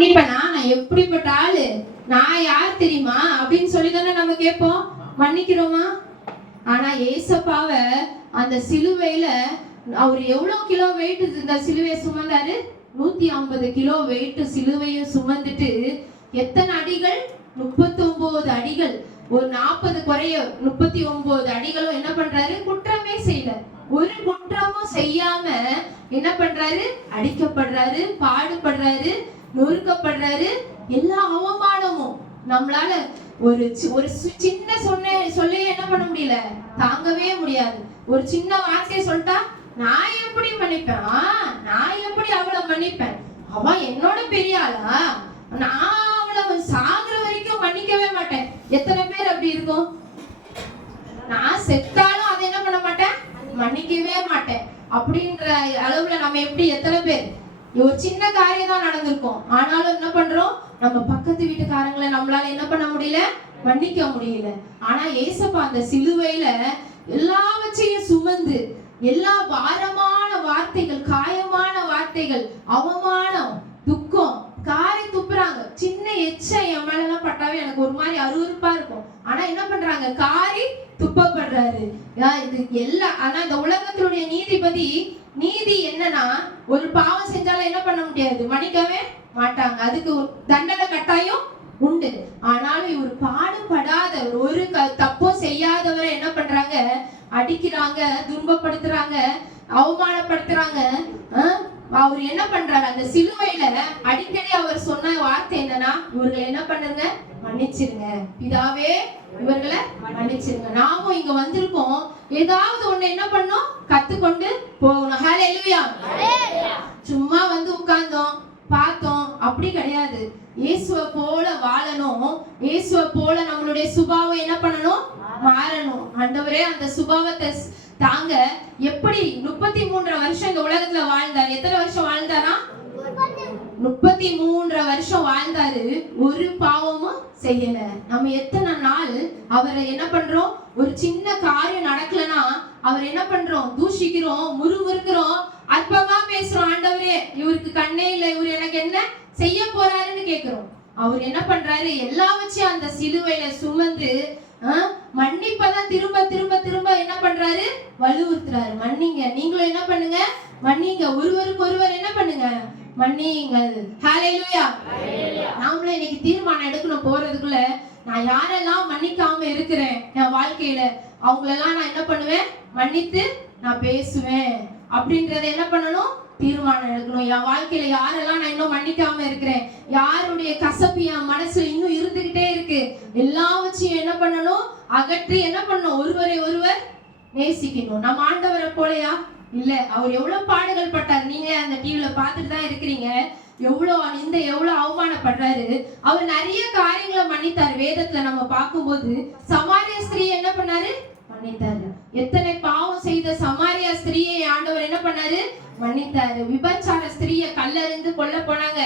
நான் எப்படிப்பட்ட ஆளு, நான் யார் தெரியுமா அப்படின்னு சொல்லிதானே நம்ம கேட்போம். மன்னிக்கிறோமா? ஆனா ஏசப்பாவ அந்த சிலுவையில அவர் எவ்வளவு கிலோ வெயிட் இந்த சிலுவையை சுமந்தாரு? 150 கிலோ வெயிட் சிலுவையும் சுமந்துட்டு எத்தனை அடிகள்? 39 அடிகள். ஒரு 40 குறைய 39 அடிகளும் என்ன பண்றாரு? குற்றமே செய்யல. ஒரு குற்றமும் செய்யாம என்ன பண்றாரு? அடிக்கப்படுறாரு, பாடுபடுறாரு, நொறுக்கப்படுறாரு. எல்லா அவமானமும் நம்மளால ஒரு சின்ன சொல்ல என்ன பண்ண முடியல, தாங்கவே முடியாது. ஒரு சின்ன வார்த்தையை சொல்லிட்டா நான் எப்படி மன்னிப்பேன்? நான் எப்படி அவளை மன்னிப்பேன்? அவ என்னோட பெரிய ஆளா? நான் அவளை சாகுற வரைக்கும் மன்னிக்கவே மாட்டேன். எத்தனை பேர் அப்படி இருக்கும்? நான் செத்தாலும் அதை என்ன பண்ண மாட்டேன், மன்னிக்கவே மாட்டேன் அப்படின்ற அளவுல நம்ம எப்படி, எத்தனை பேர்? ஒரு சின்ன காரியம் தான் நடந்திருக்கும், ஆனாலும் என்ன பண்றோம், நம்ம பக்கத்து வீட்டுக்காரங்களை நம்மளால என்ன பண்ண முடியல, மன்னிக்க முடியல. ஆனா ஏசப்பா அந்த சிலுவையில எல்லாவற்றையும் சுமந்து எல்லா பாரமான வார்த்தைகள், காயமான வார்த்தைகள், அவமானம், துக்கம், காரி துப்புறாங்க. சின்ன எச்சம் என் மேல எல்லாம் பட்டாவே எனக்கு ஒரு மாதிரி அருவருப்பா இருக்கும். ஆனா என்ன பண்றாங்க? காரி துப்பப்படுறாரு. இது எல்லாம். ஆனா இந்த உலகத்தினுடைய நீதிபதி நீதி என்னன்னா, ஒரு பாவம் செஞ்சாலும் என்ன பண்ண முடியாது, மன்னிக்கவே மாட்டாங்க. அதுக்கு தண்டனை கட்டாயம் உண்டு. ஆனாலும் இவர் பாடுபடாத ஒரு தப்பும் செய்யாதவரை என்ன பண்றாங்க? அடிக்கிறாங்க, துன்பப்படுத்துறாங்க, அவமானப்படுத்துறாங்க. அவர் என்ன பண்றாரு? அந்த சிலுவையில அடிக்கடி அவர் சொன்ன வார்த்தை என்னன்னா, இவர்களை என்ன பண்ணுங்க? மன்னிச்சிருங்க பிதாவே, இவர்களை மன்னிச்சிருங்க. நாமும் இங்க வந்திருக்கோம், ஏதாவது ஒண்ணு என்ன பண்ணோம், கத்துக்கொண்டு போகணும். ஹல்லேலூயா. சும்மா வந்து உட்கார்ந்தோம் பார்த்தோம் அப்படி கிடையாது. இயேசுவை போல வாழணும். இயேசுவை போல நம்மளுடைய சுபாவம் என்ன பண்ணணும்? மாறணும். ஆண்டவரே அந்த சுபாவத்தை தாங்க எப்படி 33 வருஷம் இந்த உலகத்துல வாழ்ந்தார். எத்தனை வருஷம் வாழ்ந்தாரா? 33 வருஷம் வாழ்ந்தாரு. ஒரு பாவமும் செய்யல. நம்ம எத்தனை நாள் அவரை என்ன பண்றோம்? ஒரு சின்ன காரியம் நடக்கலன்னா அவர் என்ன பண்றோம்? தூஷிக்கிறோம், முறுமுறுக்கிறோம், அற்பமா பேசுறோம். ஆண்டவரே இவருக்கு கண்ணே இல்லை, இவர் எனக்கு என்ன செய்ய போறாருன்னு கேக்குறோம். அவர் என்ன பண்றாரு? எல்லாவற்றையும் அந்த சிலுவையில சுமந்து மன்னிப்பதான் திரும்ப திரும்ப திரும்ப என்ன பண்றாரு? வலியுறுத்துறாரு. மன்னிங்க, நீங்களும் என்ன பண்ணுங்க? மன்னிங்க. ஒருவருக்கு ஒருவர் என்ன பண்ணுங்க? மன்னியுங்கள். ஹல்லேலூயா. நாமளே இன்னைக்கு தீர்மானம் எடுக்கணும். போறதுக்குள்ள நான் யாரெல்லாம் மன்னிக்காம இருக்கிறேன் என் வாழ்க்கையில, அவங்களெல்லாம் நான் என்ன பண்ணுவேன்? மன்னித்து நான் பேசுவேன் அப்படின்றத என்ன பண்ணணும்? தீர்மானம் எடுக்கணும். என் வாழ்க்கையில யாரெல்லாம் நான் இன்னும் மன்னிக்காம இருக்கிறேன், யாருடைய கசப்பு என் மனசுல இன்னும் இருந்துகிட்டே இருக்கு, எல்லாவற்றையும் என்ன பண்ணணும்? அகற்றி என்ன பண்ணணும்? ஒருவரை ஒருவர் நேசிக்கணும். நம்ம ஆண்டவரை போலையா? இல்ல. அவர் எவ்வளவு பாடுகள் பட்டார். நீங்க அந்த டிவில பார்த்துட்டு தான் இருக்கிறீங்க. எவ்வளவு அவமானப்படுறாரு. அவர் நிறைய காரியங்களை மன்னித்தாரு. வேதத்துல நம்ம பார்க்கும்போது சமாரிய ஸ்திரீ என்ன பண்ணாரு? மன்னித்தாரு. எத்தனை பாவம் செய்த சமாரியா ஸ்திரீயை ஆண்டவர் என்ன பண்ணாரு? மன்னித்தாரு. விபச்சார ஸ்திரீயை கல்லறிந்து கொல்ல போனாங்க.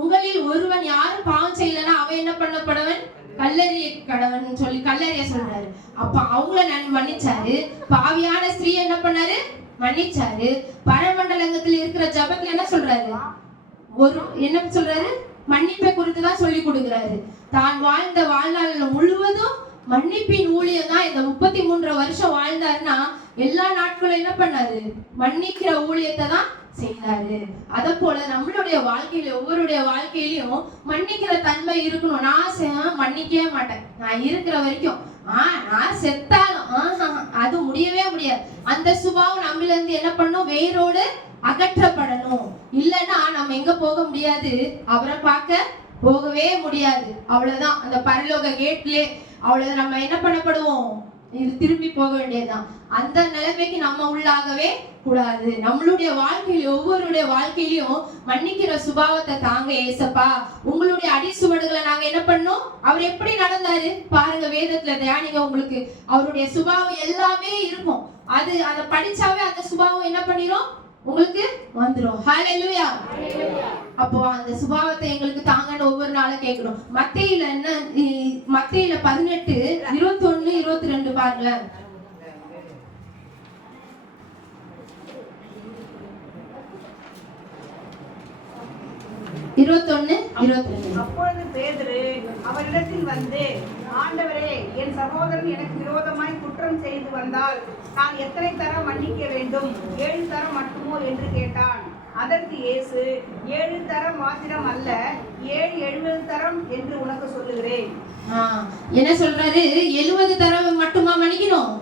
உங்களில் ஒருவன் யாரும் பாவம் செய்யலன்னா அவன் என்ன பண்ணப்படவன்? கல்லறிய கடவன் சொல்லி கல்லறிய சொல்றாரு. அப்ப அவங்கள நான் மன்னிச்சாரு. பாவியான ஸ்திரீ என்ன பண்ணாரு? மன்னிச்சாரு. பரமண்டலங்கத்தில் இருக்கிற ஜபத்துல என்ன சொல்றாரு? என்ன சொல்றாரு? மன்னிப்பை குறித்து தான் சொல்லி கொடுக்கிறாரு. தான் வாழ்ந்த வாழ்நாள் முழுவதும் மன்னிப்பின் ஊழியம் தான். இந்த 33 வருஷம் வாழ்ந்தாருன்னா எல்லா நாட்களும் என்ன பண்ணாரு? மன்னிக்கிற ஊழியத்தை தான் செய்தாரு. அத போல நம்மளுடைய வாழ்க்கையில, ஒவ்வொருடைய வாழ்க்கையிலயும் மன்னிக்கிற தன்மை இருக்கணும். நான் மன்னிக்கவே மாட்டேன், நான் இருக்கிற வரைக்கும். நான் செத்தாலும் அது முடியவே முடியாது. அந்த சுபாவம் நம்மள இருந்து என்ன பண்ணும்? வேரோடு அகற்றப்படணும். இல்லைன்னா நம்ம எங்க போக முடியாது? அவரை பார்க்க போகவே முடியாது. அவ்வளவுதான். அந்த பரலோக கேட்லயே அவ்வளவு நம்ம என்ன பண்ணப்படுவோம்? இது திரும்பி போக வேண்டியதுதான். அந்த நிலைமைக்கு நம்ம உள்ளாகவே கூடாது. நம்மளுடைய வாழ்க்கையில, ஒவ்வொருடைய வாழ்க்கையிலயும் மன்னிக்கிற சுபாவத்தை தாங்க ஏசப்பா. உங்களுடைய அடிசுவடுகளை நாங்க என்ன பண்ணோம்? அவர் எப்படி நடந்தாரு பாருங்க. வேதத்துல தியானிங்க. உங்களுக்கு அவருடைய சுபாவம் எல்லாமே இருக்கும். அதை படிச்சாவே அந்த சுபாவம் என்ன பண்ணிரும்? உங்களுக்கு வந்துரும். ஹல்லேலூயா. அப்போ அந்த சுபாவத்தை எங்களுக்கு தாங்கன்னு ஒவ்வொரு நாளும் கேட்கணும். மத்தேயில 18, 21, 22 பாருங்க. 21, 22. அப்பொழுது பேதுரு அவரிடத்தில் வந்து, ஆண்டவரே, என் சகோதரன் எனக்கு விரோதமாய் குற்றம் செய்து வந்தால் நான் எத்தனை தரம் மன்னிக்க வேண்டும்? 7 தரம் மட்டுமோ என்று கேட்டான். அதற்கு இயேசு, 7 தரம் மாத்திரம் அல்ல, 70 தரம் என்று உனக்கு சொல்லுகிறேன். என்ன சொல்றாரு? 70 தரம் மட்டுமா மன்னிக்கணும்?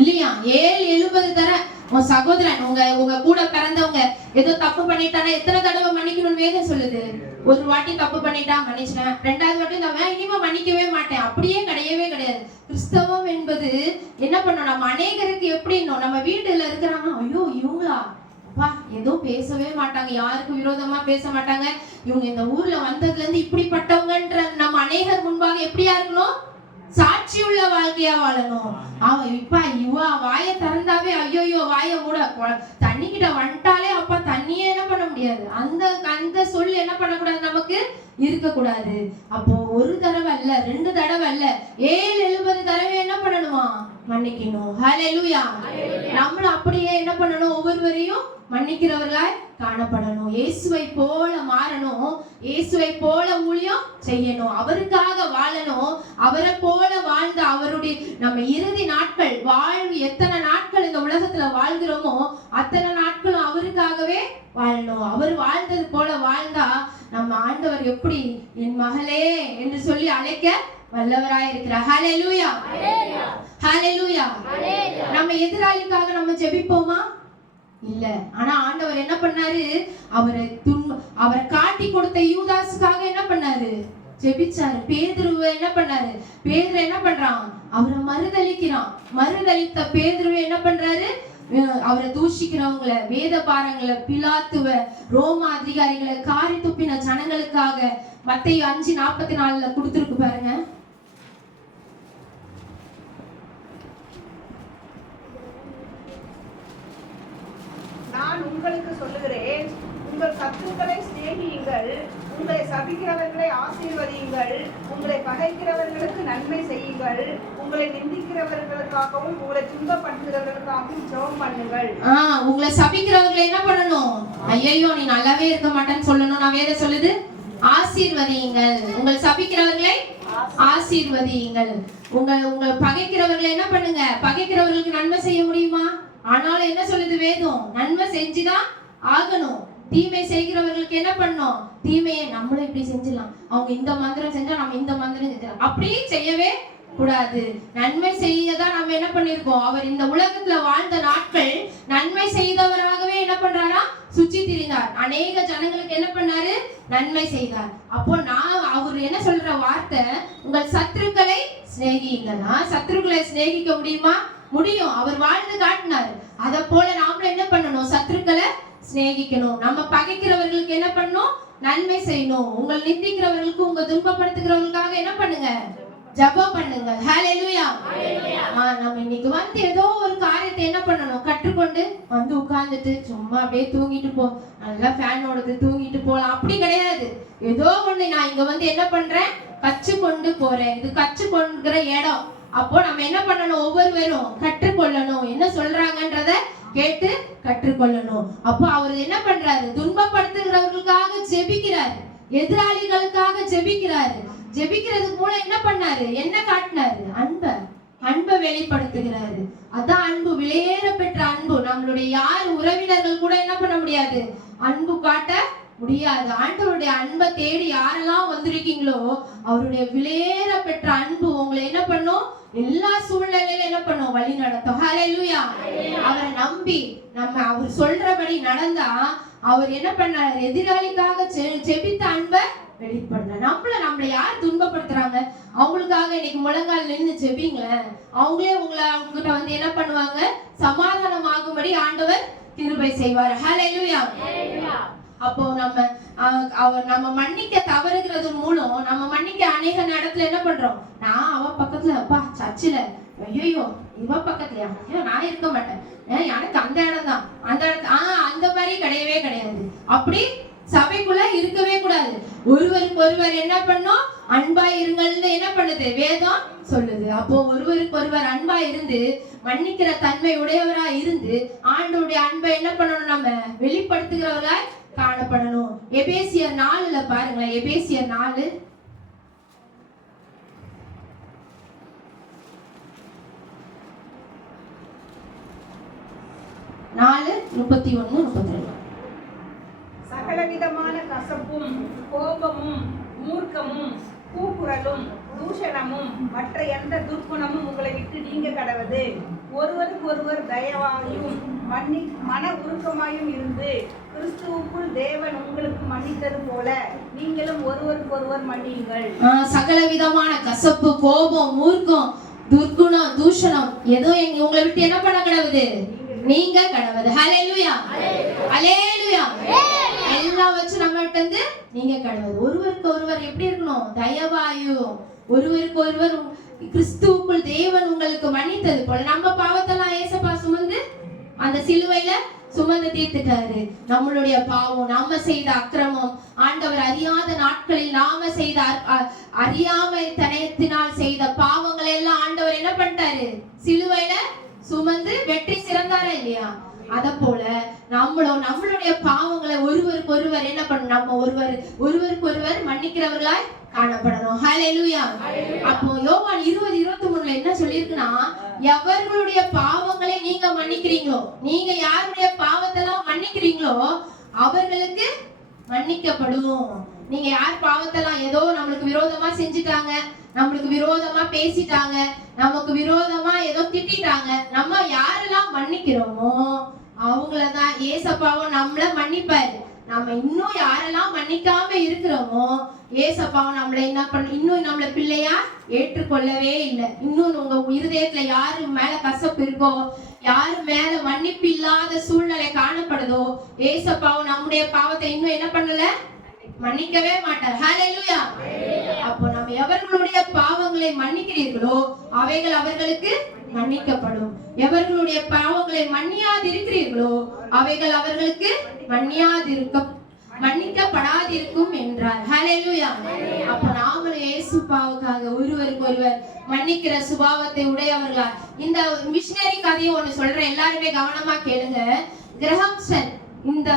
இல்லையா, 70 தரம். உன் சகோதரன், உங்க கூட பிறந்தவங்க ஏதோ தப்பு பண்ணிட்டானா எத்தனை தடவை மன்னிக்கணும்னு வேதம் சொல்லுது? ஒரு வாட்டி தப்பு பண்ணிட்டா மன்னிச்சிட்டேன், 2வது வாட்டி நான் இனிமே மன்னிக்கவே மாட்டேன், அப்படியே கிடையவே கிடையாது. கிறிஸ்தவம் என்பது என்ன பண்ணணும்? நம்ம அநேகருக்கு எப்படி நம்ம வீட்டுல இருக்கிறாங்க, ஐயோ இவங்களா அப்பா ஏதோ பேசவே மாட்டாங்க, யாருக்கு விரோதமா பேச மாட்டாங்க, இவங்க இந்த ஊர்ல வந்ததுல இருந்து இப்படிப்பட்டவங்கன்ற நம்ம அநேகர் முன்பாக எப்படியா இருக்கணும்? சாட்சி உள்ள வாழ்க்கையா வாழணும். இவ வாய திறந்தாவே ஐயோ வாய மூட, தண்ணி கிட்ட வந்துட்டாலே அப்பா தண்ணியே என்ன பண்ண முடியாது. அந்த சொல் என்ன பண்ணக்கூடாது? நமக்கு இருக்க கூடாது. அப்போ ஒரு தடவை அல்ல, 2 தடவை அல்ல, 70 தடவை என்ன பண்ணணுமா? மன்னிக்கணும். ஹல்லேலூயா. நம்மளும் அப்படியே என்ன பண்ணணும்? ஒவ்வொருவரையும் மன்னிக்கிறவர்களாய் காணப்படணும். இயேசுவை போல மாறணும், இயேசுவை போல ஊழியம் செய்யணும், அவருக்காக வாழணும். அவரை போல வாழ்ந்த அவருடைய நம்ம இறுதி நாட்கள் வாழ்வு எத்தனை நாட்கள் இந்த உலகத்துல வாழ்கிறோமோ அத்தனை நாட்களும் அவருக்காகவே வாழணும். அவர் வாழ்ந்தது போல வாழ்ந்தா நம்ம ஆண்டவர் எப்படி என் மகளே என்று சொல்லி அழைக்க வல்லவராய் இருக்கிறார். ஹல்லேலூயா, ஹல்லேலூயா. நம்ம எதிராளிக்காக நம்ம ஜெபிப்போமா? இல்ல. ஆனா ஆண்டவர் என்ன பண்ணாரு? அவரை காட்டி கொடுத்த யூதாசுக்காக என்ன பண்ணாரு? ஜெபிச்சாரு. பேதுருவை என்ன பண்ணாரு? பேதுரு என்ன பண்றான்? அவரை மறுதலிக்கிறான். மறுதலித்த பேதுருவை என்ன பண்றாரு? அவரை தூஷிக்கிறவங்களை, வேத பாரங்களை, பிலாத்துவ, ரோம அதிகாரிகளை, காரி துப்பின ஜனங்களுக்காக மத்தேயு 5:44 கொடுத்துருக்கு பாருங்க. நான் உங்களுக்கு சொல்லுகிறேன், உங்கள் சத்துருக்களை சிநேகியுங்கள், உங்களை சபிக்கிறவர்களை ஆசீர்வதியுங்கள், உங்களை பகைக்கிறவர்களுக்கு நன்மை செய்யுங்கள், உங்களை நிந்திக்கிறவர்களுக்காகவும் உங்களை துன்பப்படுத்துகிறவர்களுக்காகவும் ஜெபம் பண்ணுங்கள். உங்களை சபிக்கிறவர்களை என்ன பண்ணணும்? ஐயோ நீ நல்லாவே இருக்க மாட்டேன்னு சொல்லணும். நான் வேற சொல்லுது, ஆசீர்வதியுங்கள். உங்கள் சபிக்கிறவர்களை ஆசீர்வதியுங்கள். உங்க பகைக்கிறவர்களை என்ன பண்ணுங்க? பகைக்கிறவர்களுக்கு நன்மை செய்ய முடியுமா? ஆனாலும் என்ன சொல்லுது வேதம்? நன்மை செஞ்சுதான் ஆகணும். தீமை செய்கிறவர்களுக்கு என்ன பண்ணணும்? தீமையை நம்மளும் இப்படி செஞ்சிடலாம், அவங்க இந்த மந்திரம் செஞ்சா நம்ம இந்த மந்திரம் செஞ்சிடலாம், அப்படி செய்யவே கூடாது. நன்மை செய்யதான் நம்ம என்ன பண்ணிருக்கோம்? அவர் இந்த உலகத்துல வாழ்ந்த நாட்கள் நன்மை செய்தவராகவே என்ன பண்றாரா? சுற்றி திரிந்தார். அநேக ஜனங்களுக்கு என்ன பண்ணாரு? நன்மை செய்தார். அப்போ அவர் என்ன சொல்ற வார்த்தை? உங்கள் சத்துருக்களை சிநேகியுங்கன்னா, சத்துருக்களை சிநேகிக்க முடியுமா? முடியும். அவர் வாழ்ந்து காட்டினார். அத போல நாமளும் என்ன பண்ணணும்? சத்துருக்களை சிநேகிக்கணும். நம்ம பகைக்கிறவர்களுக்கு என்ன பண்ணணும்? நன்மை செய்யணும். உங்கள் நிந்திக்கிறவர்களுக்கு, உங்க துன்பப்படுத்துகிறவர்களுக்காக என்ன பண்ணுங்க? ஜெபம் பண்ணுங்க. ஹல்லேலூயா. நம்ம இன்னைக்கு வந்து ஏதோ ஒரு காரியத்தை என்ன பண்ணணும்? கற்றுக்கொண்டு வந்து உட்கார்ந்துட்டு சும்மா அப்படியே தூங்கிட்டு போ, நல்லா ஃபேன் ஓடுது தூங்கிட்டு போலாம், அப்படி கிடையாது. ஏதோ ஒண்ணு நான் இங்க வந்து என்ன பண்றேன்? கற்றுக்கொண்டு போறேன். இது கற்றுக்கொள்கிற இடம். அப்போ நம்ம என்ன பண்ணணும்? ஒவ்வொருவரும் கற்றுக்கொள்ளணும். என்ன சொல்றாங்கன்றத கேட்டு கற்றுக்கொள்ளணும். அப்போ அவர் என்ன பண்றாரு? துன்பப்படுத்துகிறவர்களுக்காக ஜெபிக்கிறாரு, எதிராளிகளுக்காக ஜெபிக்கிறாரு. ஜெபிக்கிறதுக்கு மூலம் என்ன பண்ணாரு? என்ன காட்டினாரு? அன்பை வெளிப்படுத்துகிறாரு. அதான் அன்பு, விலையேற பெற்ற அன்பு. நம்மளுடைய யார் உறவினர்கள் கூட என்ன பண்ண முடியாது? அன்பு காட்ட முடியாது. ஆண்டவருடைய அன்பை தேடி யாரெல்லாம் வந்திருக்கீங்களோ அவருடைய விலையேற பெற்ற அன்பு உங்களை என்ன பண்ணும்? எல்லா சூழ்நிலையில என்ன பண்ணும்? வழி நடத்தும். ஹல்லேலூயா. அவரை நம்பி நம்ம அவர் சொல்றபடி நடந்தா அவர் என்ன பண்ணாரு? எதிராளிக்காக ஜெபித்த அன்பை வெளிப்படுத்த. நம்மள யார் துன்பப்படுத்துறாங்க அவங்களுக்காக இன்னைக்கு முழங்கால் நின்று ஜெபிங்களேன். அவங்களே அவங்ககிட்ட வந்து என்ன பண்ணுவாங்க? சமாதானமாகும்படி ஆண்டவர் கிருபை செய்வார். ஹல்லேலூயா. அப்போ நம்ம மன்னிக்க தவறுகிறது மூலம் நம்ம மன்னிக்க அநேக இடத்துல என்ன பண்றோம்? நான் அவ பக்கத்துல, அப்பா சர்ச்சில், ஐயோ இவ பக்கத்துலயா, ஐயோ நான் இருக்க மாட்டேன், எனக்கு அந்த இடம் தான், அந்த இடத்துல அந்த மாதிரி கிடையவே கிடையாது. அப்படி சபைக்குள்ள இருக்கவே கூடாது. ஒருவருக்கு ஒருவர் என்ன பண்ணும்? அன்பா இருங்கள்னு என்ன பண்ணுது? வேதம் சொல்லுது. அப்போ ஒருவருக்கு ஒருவர் அன்பா இருந்து மன்னிக்கிற தன்மை உடையவரா இருந்து ஆண்டவருடைய அன்பை என்ன பண்ணணும்? நம்ம வெளிப்படுத்துகிறவராய் காணப்படணும். எபேசியர் 4ல பாருங்களேன், எபேசியர் 4 4:31-32. சகலவிதமான கசப்பும் கோபமும் மூர்க்கமும் கூக்குரலும் தூஷணமும் மற்ற எந்த துர்க்குணமும் உங்களை விட்டு நீங்க கடவது. ஒருவருக்கு ஒருவர் தயவாயும் மன உருக்கமாயும் இருந்து கிறிஸ்துவுக்குள் தேவன் உங்களுக்கு மன்னித்தது போல நீங்களும் ஒருவருக்கு ஒருவர் மன்னியுங்கள். சகலவிதமான கசப்பு, கோபம், மூர்க்கம், துர்க்குணம், தூஷணம் எதுவும் உங்களை விட்டு என்ன பண்ண கடவுது? நீங்க கடவுது. ஹல்லேலூயா, ஹல்லேலூயா. எல்லாம் வச்சு நம்மகிட்ட இருந்து நீங்க கடவுது. ஒருவருக்கு ஒருவர் எப்படி இருக்கணும்? தயவாயும். ஒருவருக்கு ஒருவர் கிறிஸ்துவுக்குள் தேவன் உங்களுக்கு மன்னித்தது போல. நம்ம பாவத்தெல்லாம் ஏசப்பா சுமந்து அந்த சிலுவையில சுமந்து தீர்த்துட்டாரு. நம்மளுடைய பாவம், நாம செய்த அக்கிரமம், ஆண்டவர் அறியாத நாட்களில் நாம செய்த அறியாமை தனத்தினால் செய்த பாவங்களை எல்லாம் ஆண்டவர் என்ன பண்ணிட்டாரு? சிலுவையில சுமந்து வெற்றி சிறந்தாரா இல்லையா? அத போல நம்மளுடைய பாவங்களை ஒருவருக்கு ஒருவர் என்ன பண்ணணும்? நம்ம ஒருவருக்கு ஒருவர் மன்னிக்கிறவர்களாய் காணப்படணும். ஹல்லேலூயா. அப்போ யோவான் 20:23 என்ன சொல்லியிருக்குன்னா, எவர்களுடைய பாவங்களை நீங்க மன்னிக்கிறீங்களோ, நீங்க யாருடைய பாவத்தெல்லாம் மன்னிக்கிறீங்களோ அவர்களுக்கு மன்னிக்கப்படும். நீங்க யார் பாவத்தெல்லாம் ஏதோ நம்மளுக்கு விரோதமா செஞ்சுட்டாங்க, நம்மளுக்கு விரோதமா பேசிட்டாங்க, நமக்கு விரோதமா ஏதோ திட்டாங்க, நம்ம யாரெல்லாம் மன்னிக்கிறோமோ அவங்களதான் ஏசப்பாவும் நம்மள மன்னிப்பாரு. நம்ம இன்னும் யாரெல்லாம் மன்னிக்காம இருக்கிறோமோ ஏசப்பாவும் நம்மள என்ன இன்னும் நம்மள பிள்ளையா ஏற்றுக்கொள்ளவே இல்லை. இன்னும் உங்க இருதயத்துல யாரு மேல கசப்பு இருக்கோ, யாரு மேல மன்னிப்பு இல்லாத சூழ்நிலை காணப்படுதோ ஏசப்பாவும் நம்முடைய பாவத்தை இன்னும் என்ன பண்ணல? மன்னிக்கவே மாட்டார். ஹல்லேலூயா. அப்போ நம்ம எவர்களுடைய பாவங்களை மன்னிக்கிறீர்களோ அவைகள் அவர்களுக்கு மன்னிக்கப்படும். எவர்களுடைய பாவங்களை மன்னியாதிருக்கிறீர்களோ அவைகள் அவர்களுக்கு மன்னிக்கப்படாதிருக்கும் என்றார். ஹல்லேலூயா. அப்ப நாமளும் இயேசுவுக்காக ஒருவருக்கு ஒருவர் மன்னிக்கிற சுபாவத்தை உடையவர்களா. இந்த மிஷனரி கதையை ஒண்ணு சொல்றேன், எல்லாருமே கவனமா கேளுங்க. கிரஹாம்ஸ்டன் இந்த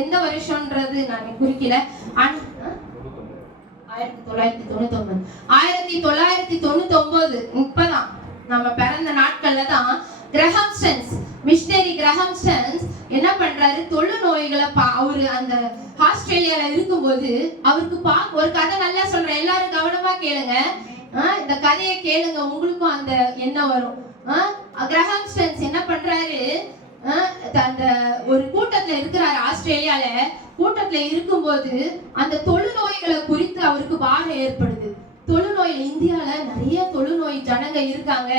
எந்த வருஷம்ன்றது நான் குறிக்கல, 1999 இப்பதான் நம்ம பிறந்த நாட்கள்ல தான் கிரஹாம்ஸ்டன், மிஷனரி கிரஹாம்ஸ்டன் என்ன பண்றாரு? தொழுநோய்களை அவரு அந்த ஆஸ்திரேலியால இருக்கும்போது அவருக்கு ஒரு கதை நல்லா சொல்றேன், எல்லாரும் கவனமா கேளுங்க. இந்த கதையை கேளுங்க, உங்களுக்கும் அந்த எண்ணம் வரும். கிரஹாம்ஸ்டன் என்ன பண்றாரு? அந்த ஒரு கூட்டத்துல இருக்கிறாரு ஆஸ்திரேலியால. கூட்டத்துல இருக்கும்போது அந்த தொழுநோய்களை குறித்து அவருக்கு பாரம் ஏற்படுது. தொழுநோய் இந்தியால நிறைய தொழுநோய் ஜனங்க இருக்காங்க,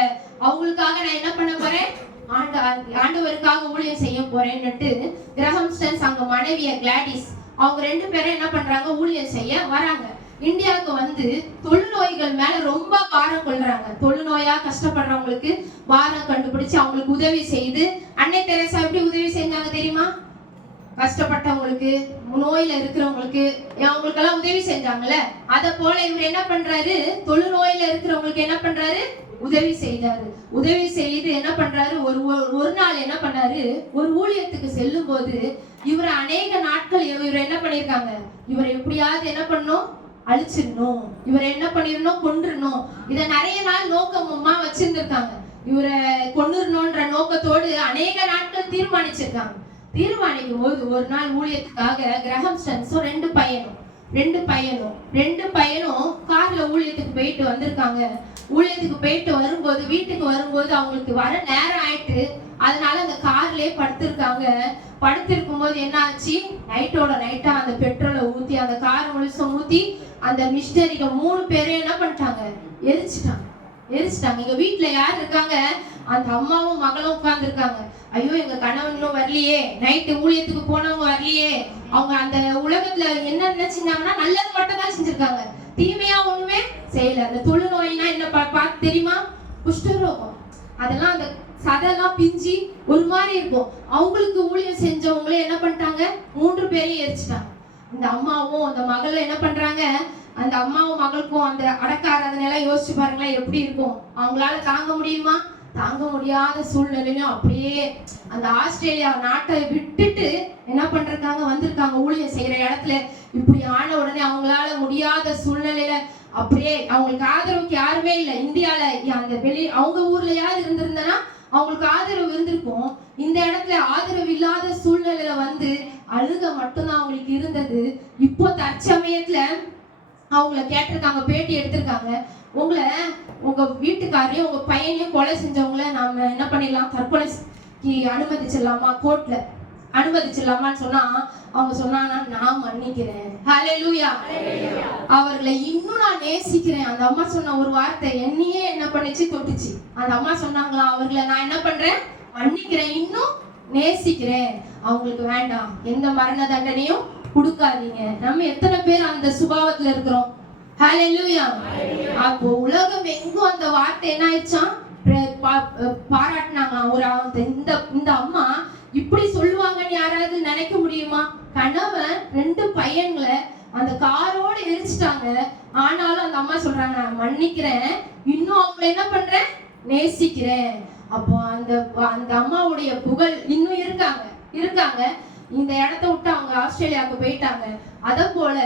அவங்களுக்காக நான் என்ன பண்ண போறேன்? ஆண்டவருக்காக ஊழியம் செய்ய போறேன்னுட்டு கிரஹாம்ஸ்டன் அங்க மனைவிய கிளாடிஸ் அவங்க 2 பேரும் என்ன பண்றாங்க? ஊழியம் செய்ய வராங்க. இந்தியாவுக்கு வந்து தொழுநோய்கள் மேல ரொம்ப பாரம் கொள்றாங்க. தொழுநோயா கஷ்டப்படுறவங்களுக்கு பாரம் கண்டுபிடிச்சு அவங்களுக்கு உதவி செய்து, அன்னை தெரசா எப்படி உதவி செஞ்சாங்க தெரியுமா? கஷ்டப்பட்டவங்களுக்கு, நோயில இருக்கிறவங்களுக்கு, அவங்களுக்கெல்லாம் உதவி செஞ்சாங்கல்ல. அத போல இவர் என்ன பண்றாரு? தொழுநோயில இருக்கிறவங்களுக்கு என்ன பண்றாரு? உதவி செய்தாரு. உதவி செய்து என்ன பண்றாரு? ஒரு நாள் என்ன பண்ணாரு? ஒரு ஊழியத்துக்கு செல்லும் போது இவர் அநேக நாட்கள் இவர் என்ன பண்ணிருக்காங்க? இவர் எப்படியாவது என்ன பண்ணும்? அழிச்சிடணும், இவரை என்ன பண்ணிடணும்? கொன்றுடணும். இத நிறைய நாள் நோக்கமா வச்சிருந்திருக்காங்க. இவரை கொன்னுடணும்ன்ற நோக்கத்தோடு அநேக நாட்கள் தீர்மானிச்சிருக்காங்க. தீர்மானிக்கும் போது ஒரு நாள் ஊழியத்துக்காக கிரஹாம்ஸ்டன்ஸும் 2 பையனும் கார்ல ஊழியத்துக்கு போயிட்டு வந்திருக்காங்க. ஊழியத்துக்கு போயிட்டு வரும்போது வீட்டுக்கு வரும்போது அவங்களுக்கு வர நேரம் ஆயிட்டு, அதனால அந்த கார்லயே படுத்திருக்காங்க. படுத்திருக்கும் போது என்ன ஆச்சு? நைட்டோட நைட்டா அந்த பெட்ரோலை ஊத்தி அந்த கார் முழுசும் ஊத்தி அந்த மிஷனரிகள் 3 பேரையும் என்ன பண்ணிட்டாங்க? எரிச்சிட்டாங்க. இங்க வீட்டுல யார் இருக்காங்க? அந்த அம்மாவும் மகளும் உட்கார்ந்து இருக்காங்க. ஐயோ, எங்க கணவனும் வரலையே, நைட்டு ஊழியத்துக்கு போனவங்க வரலையே. அவங்க அந்த உலகத்துல என்ன நினைச்சிருந்தாங்கன்னா நல்லது மட்டும் தான் செஞ்சிருக்காங்க, தீமையா ஒண்ணுமே செய்யல. அந்த தொழுநோய்னா என்ன பார்த்து தெரியுமா? குஷ்டரோகம். அதெல்லாம் அந்த சதெல்லாம் பிஞ்சி ஒரு மாதிரி இருக்கும். அவங்களுக்கு ஊழியம் செஞ்சவங்களே என்ன பண்ணிட்டாங்க? 3 பேரையும் எரிச்சிட்டாங்க. இந்த அம்மாவும் அந்த மகளும் என்ன பண்றாங்க? அந்த அம்மாவும் மகளுக்கும் அந்த அடக்க ஆராதனை எல்லாம் யோசிச்சு பாருங்களேன் எப்படி இருக்கும்? அவங்களால தாங்க முடியுமா? தாங்க முடியாத சூழ்நிலையிலும் அப்படியே அந்த ஆஸ்திரேலியா நாட்டை விட்டுட்டு என்ன பண்றாங்க, வந்திருக்காங்க ஊழியம் செய்யற இடத்துல. இப்படி ஆன உடனே அவங்களால முடியாத சூழ்நிலையில அப்படியே அவங்களுக்கு ஆதரவுக்கு யாருமே இல்லை. இந்தியால அந்த அவங்க ஊர்லயாவது இருந்திருந்தனா அவங்களுக்கு ஆதரவு இருந்திருக்கும். இந்த இடத்துல ஆதரவு இல்லாத சூழ்நிலையில வந்து அழுக மட்டும்தான் அவங்களுக்கு இருந்தது. இப்போ தற்சமயத்துல அவங்கள கேட்டிருக்காங்க, பேட்டி எடுத்திருக்காங்க. உங்க வீட்டுக்காரையும் உங்க பையனையும் கொலை செஞ்சவங்கள நாம என்ன பண்ணிடலாம், தற்கொலைக்கு அனுமதிச்சிடலாமா, கோர்ட்ல அனுமதிச்சிடலாமான்னு சொன்னா அவங்க சொன்னாங்கன்னா நான் மன்னிக்கிறேன். ஹல்லேலூயா. அவர்களை இன்னும் நான் நேசிக்கிறேன். அந்த அம்மா சொன்ன ஒரு வார்த்தை என்னையே என்ன பண்ணிச்சு, தொட்டுச்சு. அந்த அம்மா சொன்னாங்களா, அவர்களை நான் என்ன பண்றேன், மன்னிக்கிறேன், இன்னும் நேசிக்கிறேன், அவங்களுக்கு வேண்டாம், எந்த மரண தண்டனையும் கொடுக்காதீங்க. நம்ம எத்தனை பேர் அந்த சுபாவத்துல இருக்கிறோம்? ஹல்லேலூயா. அப்போ உலகம் எங்கும் அந்த வார்த்தை என்ன ஆயிடுச்சாம், பாராட்டினாங்க. ஒரு இந்த அம்மா இப்படி சொல்லுவாங்கன்னு யாராவது நினைக்க முடியுமா? கணவன் 2 பையன்களை அந்த காரோட எரிச்சிட்டாங்க. ஆனாலும் அந்த அம்மா சொல்றாங்க நான் மன்னிக்கிறேன், இன்னும் அவங்களை என்ன பண்றேன், நேசிக்கிறேன். அப்போ அந்த அம்மாவுடைய புகழ் இன்னும் இருக்காங்க. இந்த இடத்த விட்டு அவங்க ஆஸ்திரேலியாவுக்கு போயிட்டாங்க. அத போல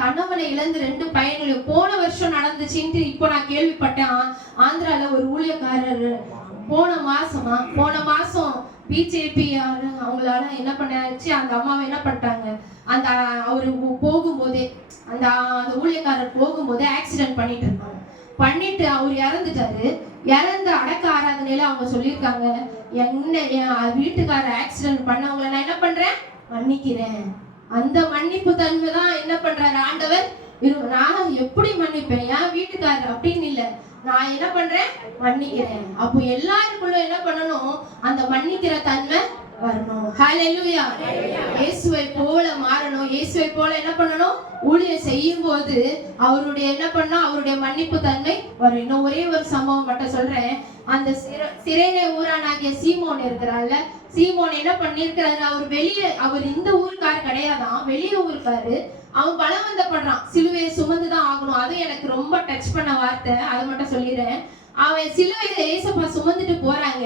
கணவனை இழந்து 2 பையன்களையும் போன வருஷம் நடந்துச்சுன்ட்டு இப்போ நான் கேள்விப்பட்டேன். ஆந்திரால ஒரு ஊழியக்காரர் போன மாசம் பிஜேபி அவங்களால என்ன பண்ணாச்சு, அந்த அம்மாவை என்ன பண்ணிட்டாங்க, அந்த அவரு போகும்போதே அந்த ஊழியக்காரர் போகும்போதே ஆக்சிடென்ட் பண்ணிட்டு அவர் இறந்துட்டாரு. இறந்து அடக்க ஆராதனையில அவங்க சொல்லியிருக்காங்க, என் வீட்டுக்காரர் ஆக்சிடென்ட் பண்ணவங்களை நான் என்ன பண்றேன், மன்னிக்கிறேன். அந்த மன்னிப்பு தன்மை தான் என்ன பண்றாரு ஆண்டவர். நான் எப்படி மன்னிப்பேன், என் வீட்டுக்காரர் அப்படின்னு இல்லை, நான் என்ன பண்றேன், மன்னிக்கிறேன். அப்போ எல்லாருக்குள்ள என்ன பண்ணணும், அந்த மன்னிக்கிற தன்மை வரணும். ஹல்லேலூயா. இயேசுவை போல மாறணும். இயேசுவை போல என்ன பண்ணணும், ஊழியம் செய்யும் போது அவருடைய மன்னிப்பு தன்மை வரும். இன்னும் ஒரே ஒரு சம்பவம் மட்டும் சொல்றேன். அந்த சிரேனே ஊரானாகிய சீமோன் இருக்கிறாள்ல, சீமோன் என்ன பண்ணிருக்கிறாரு, அவர் இந்த ஊருக்காரு கிடையாதான், வெளிய ஊருக்காரு. அவன் பலவந்தப்படுறான், சிலுவையை சுமந்துதான் ஆகணும். அது எனக்கு ரொம்ப டச் பண்ண வார்த்தை, அதை மட்டும் சொல்லிடுறேன். அவன் சிலுவையில ஏசப்பா சுமந்துட்டு போறாங்க.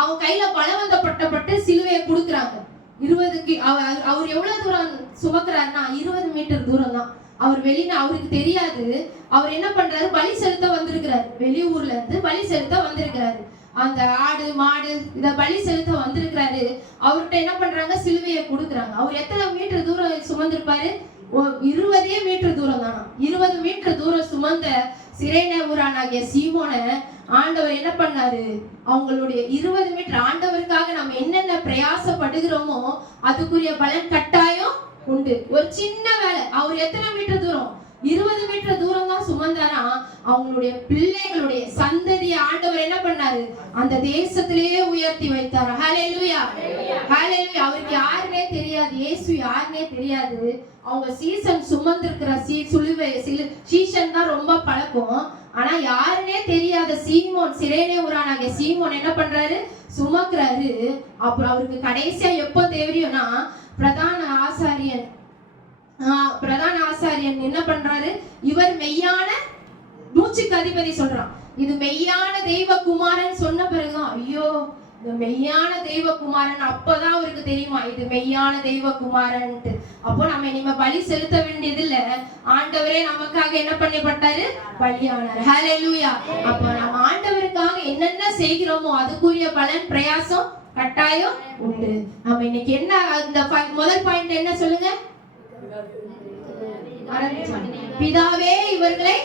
அவன் கையில பலவந்தப்பட்டு சிலுவையை கொடுக்குறாங்க. 20 அவர் எவ்வளவு தூரம் சுமக்கிறாருன்னா 20 மீட்டர் தூரம் தான். அவருக்கு தெரியாது. அவர் என்ன பண்றாரு, பலி செலுத்த வந்திருக்கிறாரு. வெளியூர்ல இருந்து பலி செலுத்த வந்திருக்கிறாரு. அந்த ஆடு மாடு இத பலி செலுத்த வந்திருக்கிறாரு. அவர்கிட்ட என்ன பண்றாங்க, சிலுவையை கொடுக்குறாங்க. அவர் எத்தனை மீட்டர் தூரம் சுமந்திருப்பாரு, 20 மீட்டர் தூரம் தானா. 20 மீட்டர் தூரம் சுமந்த சிரேனே ஊரானாகிய சீமோனை ஆண்டவர் என்ன பண்ணாரு, அவங்களுடைய 20 மீட்டர் ஆண்டவருக்காக நம்ம என்னென்ன பிரயாசப்படுகிறோமோ அதுக்குரிய பலன் கட்டாயம் உண்டு. ஒரு சின்ன வேலை, அவர் எத்தனை மீட்டர் தூரம், 20 மீட்டர் தூரம் தான் சுமந்தாரா. அவங்களுடைய பிள்ளைகளுடைய சந்ததியை ஆண்டவர் என்ன பண்ணாரு, அந்த தேசத்திலேயே உயர்த்தி வைத்தார். ஹல்லேலூயா. ஹல்லேலூயா. அவருக்கு யாருன்னே தெரியாது, இயேசு யாருன்னே தெரியாது. அவங்க சீசன் சுமந்திருக்கிற சீசன் தான் ரொம்ப பழக்கம். ஆனா யாருன்னே தெரியாத சீமோன், சிரேனே ஊரானாகிய சீமோன் என்ன பண்றாரு, சுமக்கிறாரு. அப்புறம் அவருக்கு கடைசியா எப்போ தெரியும்னா, பிரதான ஆசாரியன் என்ன பண்றாரு, இவர் மெய்யான நூற்றுக்கு அதிபதி சொல்றான், இது மெய்யான தெய்வ குமாரன் சொன்ன பிறகுதான், ஐயோ இந்த மெய்யான தெய்வ குமாரன், அப்பதான் அவருக்கு தெரியுமா இது மெய்யான தெய்வ குமாரன்ட்டு. அப்போ நம்ம இனிமே பலி செலுத்த வேண்டியது இல்ல, ஆண்டவரே நமக்காக என்ன பண்ணப்பட்டாரு, பலியானார். ஹல்லேலூயா. அப்போ நம்ம ஆண்டவருக்காக என்னென்ன செய்கிறோமோ அதுக்குரிய பலன் பிரயாசம் கட்டாயம் உண்டு. நம்ம இன்னைக்கு என்ன அந்த முதல் பாயிண்ட் என்ன சொல்லுங்க, பிதாவே இவர்களை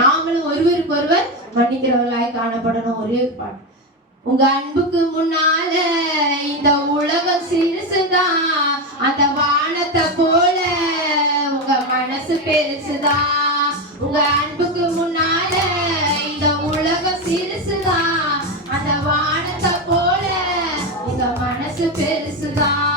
நாங்களும் ஒருவருக்கு ஒருவர் மன்னிக்கிறவர்களாய் காணப்படணும். ஒரே பாட்டு, உங்க அன்புக்கு முன்னால இந்த உலகம் சிறுசுதான், அந்த வானத்தை போல உங்க மனசு பெருசுதான். உங்க அன்புக்கு முன்னால இந்த உலகம் சிறுசுதான், அந்த வானத்தை போல உங்க மனசு பெருசுதான்.